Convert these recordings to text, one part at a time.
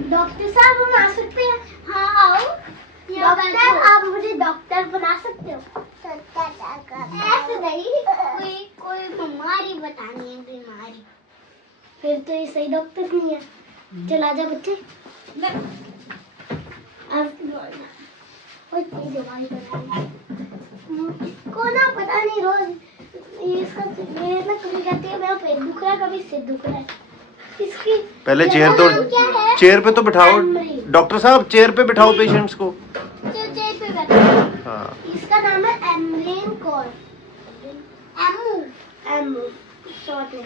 Doctor साहब हम आ सकते हैं? हाँ आओ। डॉक्टर आप मुझे डॉक्टर बना सकते हो? ऐसे नहीं, कोई बीमारी बतानी है, बीमारी। फिर तो ये सही डॉक्टर नहीं है। चल आजा बच्चे। कोई दवाई बतानी को ना, पता नहीं रोज इसका मेरे ना कभी कहती है मेरा पेट दुख रहा है, कभी सिर दुख रहा है। इसकी पहले चेयर पे तो बिठाओ डॉक्टर साहब, चेयर पे बिठाओ पेशेंट्स को। चेयर पे बैठो। हाँ। इसका नाम है एमलेन कौर। एमू शॉर्ट में।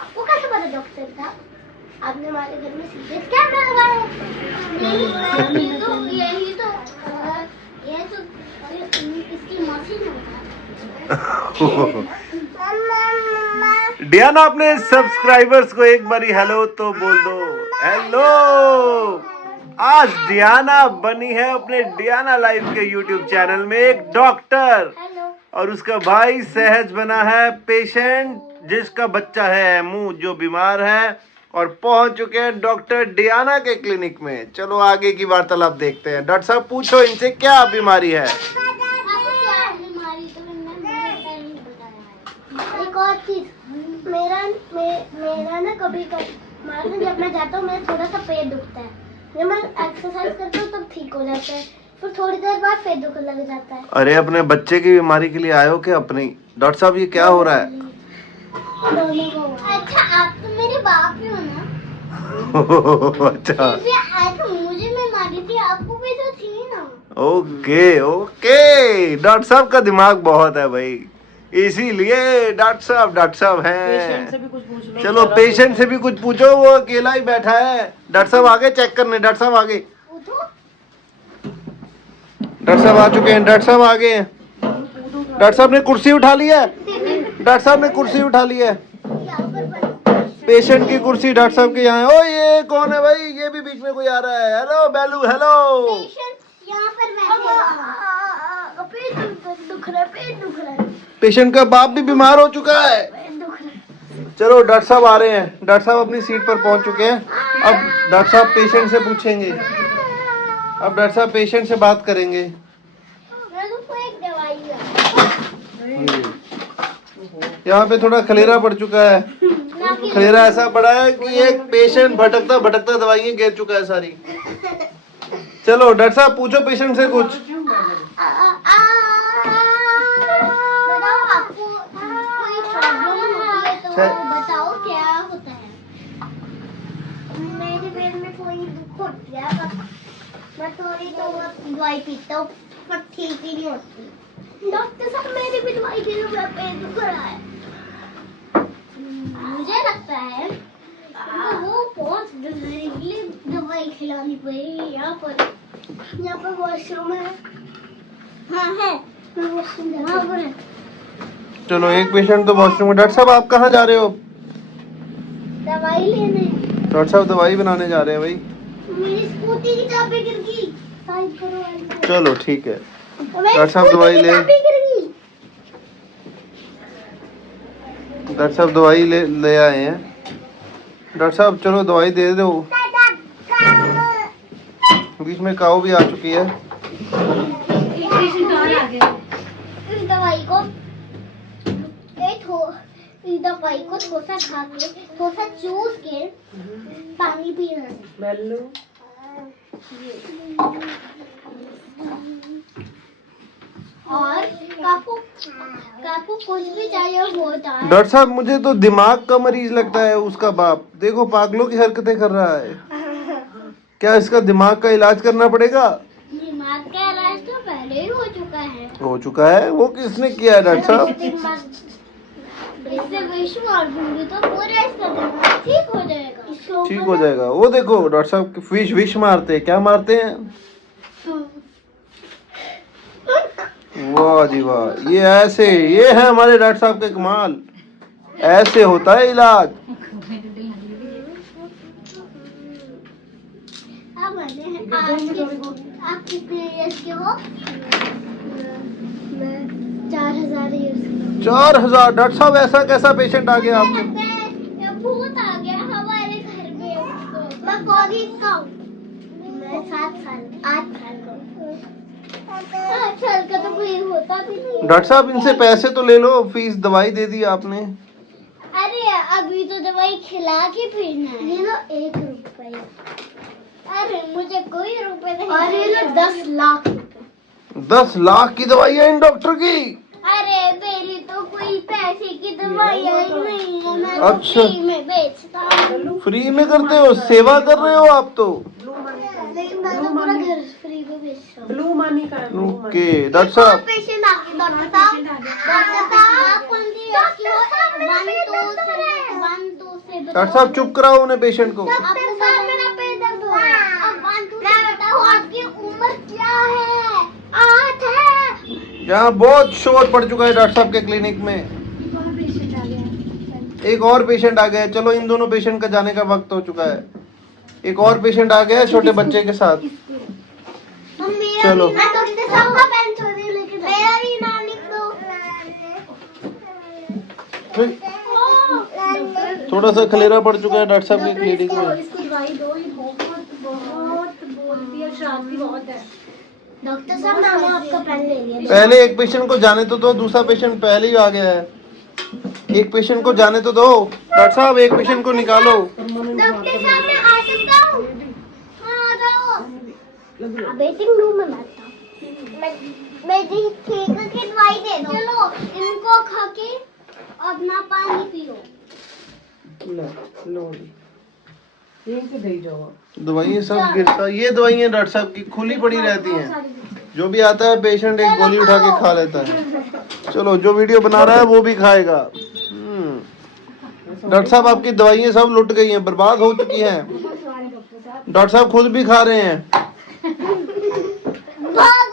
आपको कैसे पता डॉक्टर साहब? आपने हमारे घर में सीधे कैमरा लगाया है। यही तो इसकी मशीन होता। डियाना अपने सब्सक्राइबर्स को एक बारी हेलो तो बोल दो। हेलो, आज डियाना बनी है अपने डियाना लाइव के यूट्यूब चैनल में एक डॉक्टर, और उसका भाई सहज बना है पेशेंट जिसका बच्चा है एमू जो बीमार है, और पहुंच चुके हैं डॉक्टर डियाना के क्लिनिक में। चलो आगे की वार्तालाप देखते हैं। डॉक्टर साहब पूछो इनसे क्या बीमारी है। एक और चीज, मेरा ना कभी जब मैं जाता हूँ मेरा थोड़ा सा पेट दुखता है। जब मैं एक्सरसाइज करता हूँ तब ठीक हो जाता है, फिर थोड़ी देर बाद फिर दुखने लग जाता है। अरे अपने बच्चे की बीमारी के लिए आए हो क्या अपनी? डॉक्टर साहब ये क्या हो रहा है? अच्छा आप तो मेरे बाप ही हो ना। अच्छा मुझे बीमारी थी, आपको भी तो थी ना। ओके ओके, डॉक्टर साहब का दिमाग बहुत है भाई, इसीलिए डॉक्टर साहब हैं। चलो पेशेंट से भी कुछ पूछो, वो अकेला ही बैठा है। डॉक्टर साहब आगे चेक करने, डॉक्टर साहब आगे, डॉक्टर साहब आ चुके हैं, डॉक्टर साहब आगे हैं। डॉक्टर साहब ने कुर्सी उठा ली है, डॉक्टर साहब ने कुर्सी उठा ली है। पेशेंट की कुर्सी डॉक्टर साहब के यहाँ है। ओ ये कौन है भाई? ये भी बीच में कोई आ रहा है। हेलो बेलू, हेलो। यहाँ पर पेट दुख रहा है। पेशेंट का बाप भी बीमार हो चुका है। चलो डॉक्टर साहब आ रहे हैं। डॉक्टर साहब अपनी सीट पर पहुंच चुके हैं। अब डॉक्टर साहब पेशेंट से पूछेंगे, अब डॉक्टर साहब पेशेंट से बात करेंगे। यहाँ पे थोड़ा खलेरा पड़ चुका है। खलेरा ऐसा पड़ा है कि एक पेशेंट भटकता भटकता दवाइयाँ गिर चुका है सारी। चलो डॉक्टर साहब पूछो पेशेंट से कुछ। बताओ आपको कोई प्रॉब्लम होती है तो बताओ क्या होता है? मेरे पेट में कोई दुख होती है, मैं थोड़ी तो दवाई पीता हूँ पर ठीक ही नहीं होती। डॉक्टर साहब मेरी भी दवाई दे दो, मेरा पेट दुख रहा है। मुझे लगता है तो वो बहुत जहरीली दवाई खिलानी पड़ेगी। यहाँ पर वॉशरूम है। हाँ है, वहाँ पर है। चलो एक पेशेंट तो वॉशरूम में। डॉक्टर साहब आप कहाँ जा रहे हो? दवाई लेने। डॉक्टर साहब दवाई बनाने जा रहे हैं भाई। मेरी स्कूटी की चाबी गिर गई, साइड करो। चलो ठीक है, डॉक्टर साहब दवाई ले, डॉक्टर साहब दवाई ले आए हैं। डॉक्टर साहब चलो दवाई दे दो। बीच में काऊ भी आ चुकी है। इस दवाई को थोड़ा खा के, थोड़ा चूस के पानी पीना है। और काकू कुछ भी चाहिए वो चाहिए। डॉक्टर साहब मुझे तो दिमाग का मरीज लगता है उसका बाप। देखो पागलों की हरकतें कर रहा है। क्या इसका दिमाग का इलाज करना पड़ेगा? दिमाग का इलाज तो पहले ही हो चुका है। हो चुका है? वो किसने किया है डॉक्टर साहब? इससे विष मार दूंगी तो पूरा इसका दिमाग ठीक हो जाएगा। ठीक हो जाएगा। वो देखो डॉक्टर साहब विष मारते हैं। क्या मारते हैं? वाह जी वाह, ये ऐसे, ये है हमारे डॉक्टर साहब के कमाल। ऐसे होता है इलाज। आप कितने इयर्स के हो? 4000 इयर्स। 4000? डॉक्टर साहब ऐसा कैसा पेशेंट आ गया आपके? भूत आ गया हमारे घर में। मैं फौजी कितना हूँ? मैं 7 साल 8 साल का हूँ। 8 साल का तो कोई होता भी नहीं। डॉक्टर साहब इनसे पैसे तो ले लो, फीस दवाई दे दी आपने। अरे अभी तो दवाई खिला के फिरना है। ये लो 1 रुपया। अरे मुझे कोई रुपए नहीं। और ये लो 10 लाख रुपए। 10 लाख की दवाई है इन डॉक्टर की। अरे मेरी तो कोई पैसे की दवाई नहीं है। मैं अच्छा। फ्री में बेचता हूँ। फ्री में करते हो, सेवा कर रहे हो आप तो। लेकिन मैं तो पूरा घर फ्री में बेचता हूँ। ब्लू मनी का ओके डॉक्टर साहब, पेशेंट आ गए। डॉक्टर साहब आप कौन सी रेस्क्यू हो? 1 2 से डॉक्टर साहब चुप कराओ उन्हें, पेशेंट को। डॉक्टर साहब मेरा पेट दर्द हो रहा है। अब 1 2 से बताओ आपकी उम्र क्या है? 8 है। यहाँ बहुत शोर पड़ चुका है डॉक्टर साहब के क्लिनिक में। एक और पेशेंट आ गया है। चलो इन दोनों पेशेंट का जाने का वक्त हो चुका है। एक और पेशेंट आ गया है छोटे बच्चे के साथ। चलो। मैं डॉक्टर साहब का पेन चोरी लेके मेरा भी नानी को। थोड़ा सा खलेरा पड़ चुका है डॉक्टर साहब के क्लिनिक में। इसको दवाई दो, ये बहुत बोलती है, शरारती बहुत है। डॉक्टर साहब मैंने आपका पेन ले लिया। पहले एक पेशेंट को जाने तो दो, दूसरा पेशेंट पहले ही आ गया है। एक पेशेंट को जाने तो दो। डॉक्टर साहब एक पेशेंट को निकालो। डॉक्टर साहब मैं आ सकता हूँ? हाँ आ जाओ। वेटिंग रूम में बैठता हूँ। मैं ठीक की दवाई दे दो। चलो इनको खा के अपना पानी पियो। यहीं से दे जाओ। दवाइयाँ सब गिरता, ये दवाइयाँ डॉक्टर साहब की खुली पड़ी रहती हैं। जो भी आता है पेशेंट एक गोली उठा के खा लेता है। चलो जो वीडियो बना रहा है वो भी खाएगा। डॉक्टर साहब आपकी दवाइयाँ सब लुट गई हैं, बर्बाद हो चुकी हैं। डॉक्टर साहब खुद भी खा रहे हैं। भाग